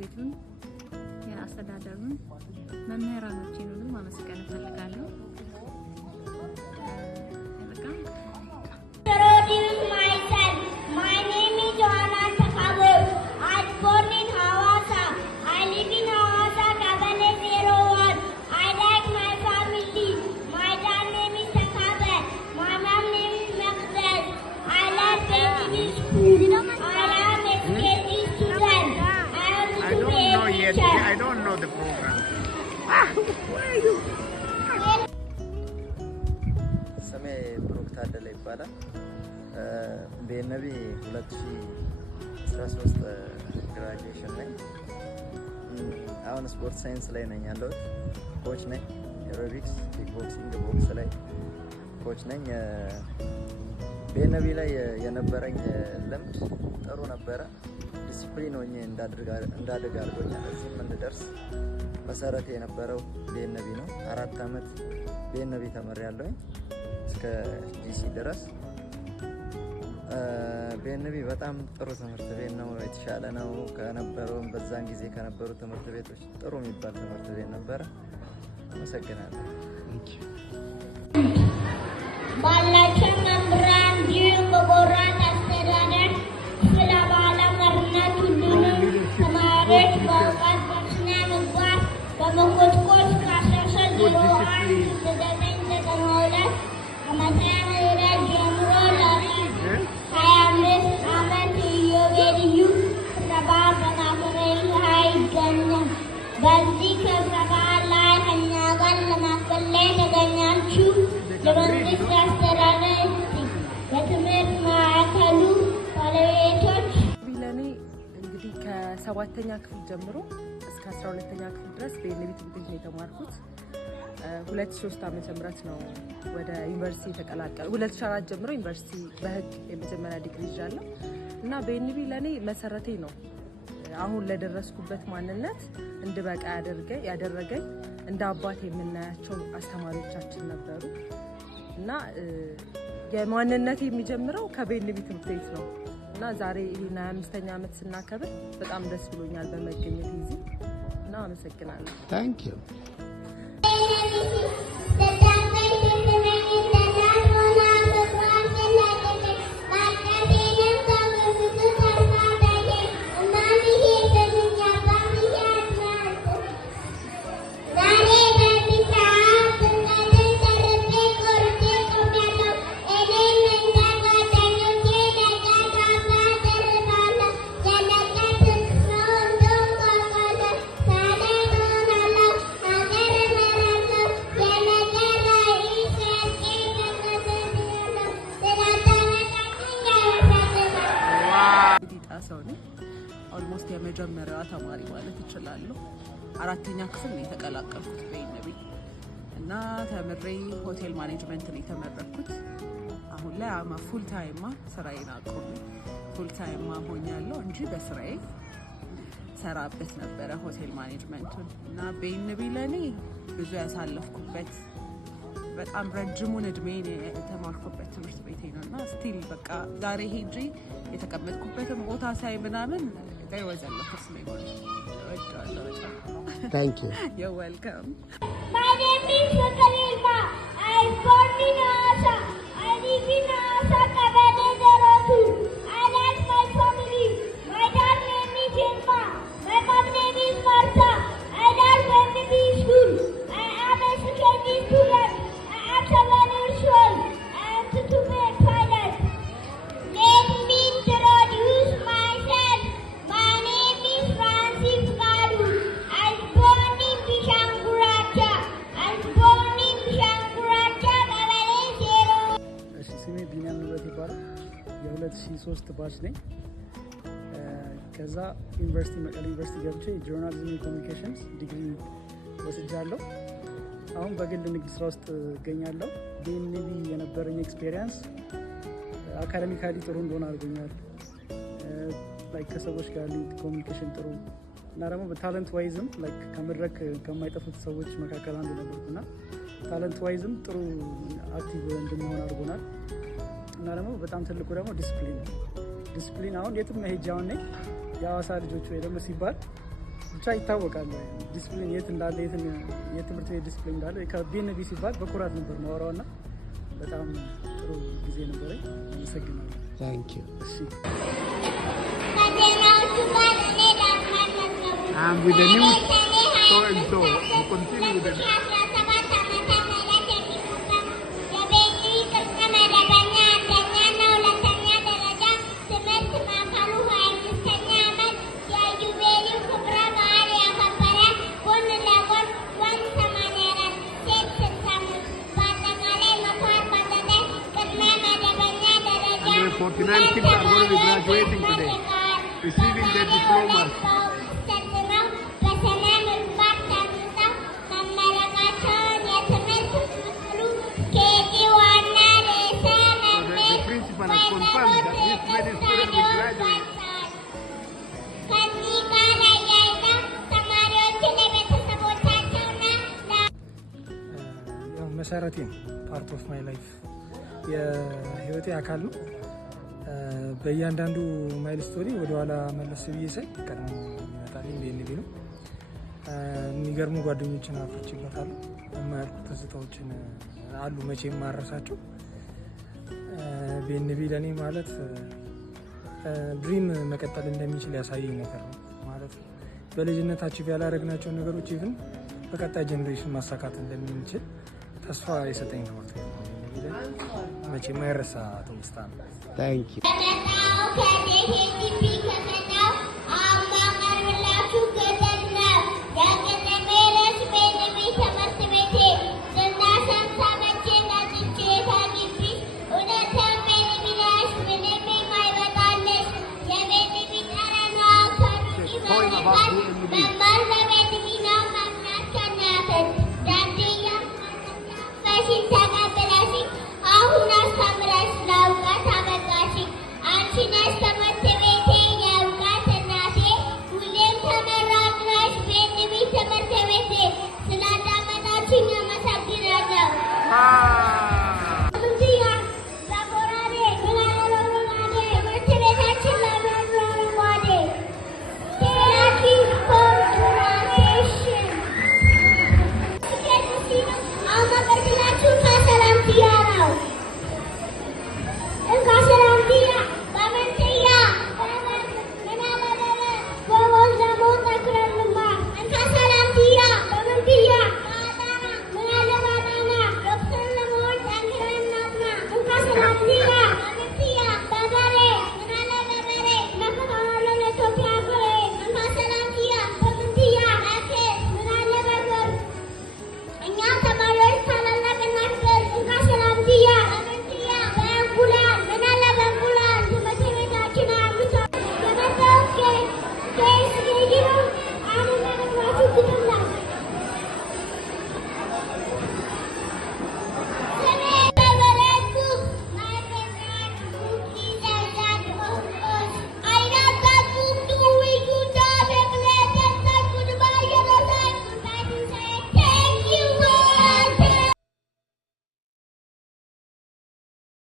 ቤቱን ያስተዳደሩን መምህራኖችን ማመስገን እፈልጋለሁ። I don't know the program. Where are you? ስሜ ብሩክ ታደለ ይባላል። በነቢ 2013 ግራጁዌሽን ላይ አሁን ስፖርት ሳይንስ ላይ ነኝ ያለሁት። ኮች ነኝ። ኤሮቢክስ፣ ኪክቦክሲንግ፣ ቦክስ ላይ ኮች ነኝ። በነቢ ላይ የነበረኝ ልምድ ጥሩ ነበረ። ዲሲፕሊን ሆኜ እንዳድግ አድርጎኛል። እዚህም እንድደርስ መሰረቴ የነበረው በነቢ ነው። 4 አመት በነቢ ተመሪያለሁኝ እስከ ጂሲ ድረስ። በነቢ በጣም ጥሩ ትምህርት ቤት ነው። የተሻለ ነው ከነበረው በዛን ጊዜ ከነበሩ ትምህርት ቤቶች ጥሩ የሚባል ትምህርት ቤት ነበረ። አመሰግናለሁ። ባላችን መምህራን ጂም በጎራን አስተዳደር ስለ ባለመርነት ሁሉንም ተማሪዎች በእውቀት በስነ ምግባር በመኮትኮት ከ1901 ዓመተ ምህረት ጀምሮ ለ25 ዓመት ኢዮቤልዩ ክብረ በዓል በማክበር ላይ ይገኛል። በዚህ ክብረ በዓል ላይ ከእኛ ጋር ለማክበር ላይ የተገኛችሁ የመንግስት አስተዳደር የትምህርት ማዕከሉ ባለቤቶች ለኔ እንግዲህ ከ7ኛ ክፍል ጀምሮ እስከ 12ኛ ክፍል ድረስ በነቢ ትምህርት ቤት ነው የተማርኩት። 2003 ዓመተ ምህረት ነው ወደ ዩኒቨርሲቲ የተቀላቀልኩት። 2004 ጀምሮ ዩኒቨርሲቲ በህግ የመጀመሪያ ዲግሪ ይዣለሁ እና በነቢ ለኔ መሰረቴ ነው። አሁን ለደረስኩበት ማንነት እንድበቃ ያደረገኝ እንደ አባት የምናያቸው አስተማሪዎቻችን ነበሩ እና የማንነት የሚጀምረው ከበነቢ ትምህርት ቤት ነው እና ዛሬ ይሄን 25ኛ ዓመት ስናከብር በጣም ደስ ብሎኛል በመገኘት እዚህ እና አመሰግናለሁ። Thank you. ኦልሞስት የመጀመሪያዋ ተማሪ ማለት ይችላል። 4ኛ ክፍል ነው የተቀላቀልኩት በነቢ እና ተምሬ ሆቴል ማኔጅመንት ነው የተመረኩት። አሁን ላይ አማ ፉል ታይም ስራዬን አቁሜ ፉል ታይም ሆኛለሁ እንጂ በስራዬ ሰራበት ነበረ ሆቴል ማኔጅመንቱን እና በነቢ ለኔ ብዙ ያሳለፍኩበት በጣም ረጅሙን እድሜን የተማርኩበት ትምህርት ቤቴ ነውና ስቲል በቃ ዛሬ ሄጄ የተቀመጥኩበትን ቦታ ሳይ ምናምን there was a lot of flavor. Thank you. You're welcome. My name is Sakalima. I was born in Asa. I live in Asa, Kabade, Dorotu. I like my family. My dad name is Jilma. My mom name is Martha. I like Wendy School. I am a secondary student. I am 7 years old. I am to be a pilot. Let me introduce myself. My name is Francis Garu. I was born in Bishanguracha. I was born in Bishanguracha, Kabale, Zero. ስሜ ቢኒያም ንብረት ይባላል። የ2003 ባች ነኝ። ከዛ ዩኒቨርሲቲ መቀሌ ዩኒቨርሲቲ ገብቼ ጆርናሊዝም ኮሚኒኬሽንስ ዲግሪ ወስጃለሁ። አሁን በግል ንግድ ስራ ውስጥ እገኛለሁ። በነቢ የነበረኝ ኤክስፒሪየንስ አካዳሚካሊ ጥሩ እንደሆነ አድርጎኛል። ላይክ ከሰዎች ጋር ኮሚኒኬሽን ጥሩ እና ደግሞ በታለንት ዋይዝም ላይክ ከመድረክ ከማይጠፉት ሰዎች መካከል አንዱ ነበርኩና ታለንት ዋይዝም ጥሩ አክቲቭ እንድንሆን አድርጎናል። እና ደግሞ በጣም ትልቁ ደግሞ ዲስፕሊን አሁን የትም ሄጄ አሁን ነኝ የሐዋሳ ልጆች ወይ ደግሞ ሲባል ብቻ ይታወቃል ዲስፕሊን የት እንዳለ የትምህርት ቤት ዲስፕሊን እንዳለ ከቢኤንቢ ሲባል በኩራት ነበር ማወራው እና በጣም ጥሩ ጊዜ ነበር። አመሰግናለሁ። ታንክ ዩ። እሺ I'm with the news so and so. We continue with the the 49 kids are going to be graduating today, receiving their diplomas. መሰረቴ ነው። ፓርት ኦፍ ማይ ላይፍ የህይወቴ አካል ነው። በእያንዳንዱ ማይል ስቶሪ ወደኋላ መለስ ብዬ ሳይ ቀድሞ ይመጣልኝ ቢኤንቢ ነው። የሚገርሙ ጓደኞችን አፍርቼበታለሁ። የማያልቁ ትዝታዎችን አሉ መቼም ማረሳቸው። ቢኤንቢ ለእኔ ማለት ድሪም መቀጠል እንደሚችል ያሳየኝ ነገር ነው ማለት ነው። በልጅነታችን ያላረግናቸው ነገሮች ኢቭን በቀጣይ ጀኔሬሽን ማሳካት እንደምንችል ተስፋ የሰጠኝ ትምህርት ነው። መቼም የማይረሳ ትውስታ ነው። ታንክ ዩ።